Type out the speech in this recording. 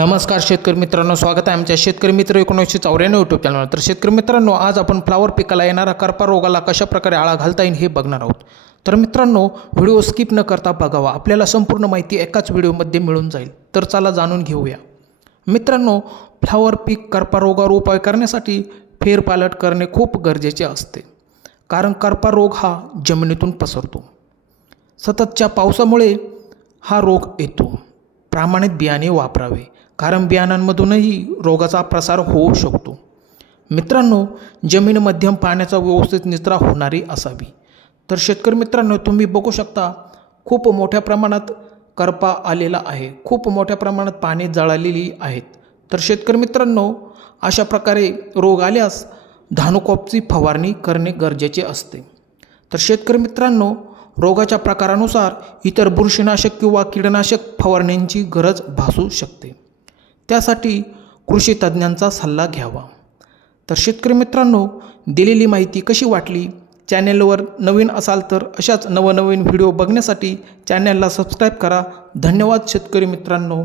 नमस्कार शेतकरी मित्रांनो स्वागत आहे आमच्या शेतकरी मित्र एकोणीसशे चौऱ्याण्णव यूट्यूब चॅनलवर तर शेतकरी मित्रांनो आज आपण फ्लावर पिकाला येणारा करपा रोगाला कशाप्रकारे आळा घालता येईल हे बघणार आहोत. तर मित्रांनो व्हिडिओ स्किप न करता बघावा. आपल्याला संपूर्ण माहिती एकाच व्हिडिओमध्ये मिळून जाईल. तर चला जाणून घेऊया. मित्रांनो फ्लावर पीक करपा रोगावर उपाय करण्यासाठी फेरपालट करणे खूप गरजेचे असते. कारण करपा रोग हा जमिनीतून पसरतो. सततच्या पावसामुळे हा रोग येतो. प्रमाणित बियाणे वापरावे. कारण बियाणांमधूनही रोगाचा प्रसार होऊ शकतो. मित्रांनो जमीन मध्यम पाण्याचा व्यवस्थित निचरा होणारी असावी. तर शेतकरी मित्रांनो तुम्ही बघू शकता खूप मोठ्या प्रमाणात करपा आलेला आहे. खूप मोठ्या प्रमाणात पाने जळालेली आहेत. तर शेतकरी मित्रांनो अशा प्रकारे रोग आल्यास धानुकॉपची फवारणी करणे गरजेचे असते. तर शेतकरी मित्रांनो रोगाच्या प्रकारानुसार इतर बुरशीनाशक किंवा कीडनाशक फवारण्यांची गरज भासू शकते. त्यासाठी कृषी तज्ज्ञांचा सल्ला घ्यावा. तर शेतकरी मित्रांनो दिलेली माहिती कशी वाटली? चॅनेलवर नवीन असाल तर अशाच नवनवीन व्हिडिओ बघण्यासाठी चॅनलला सबस्क्राईब करा. धन्यवाद शेतकरी मित्रांनो.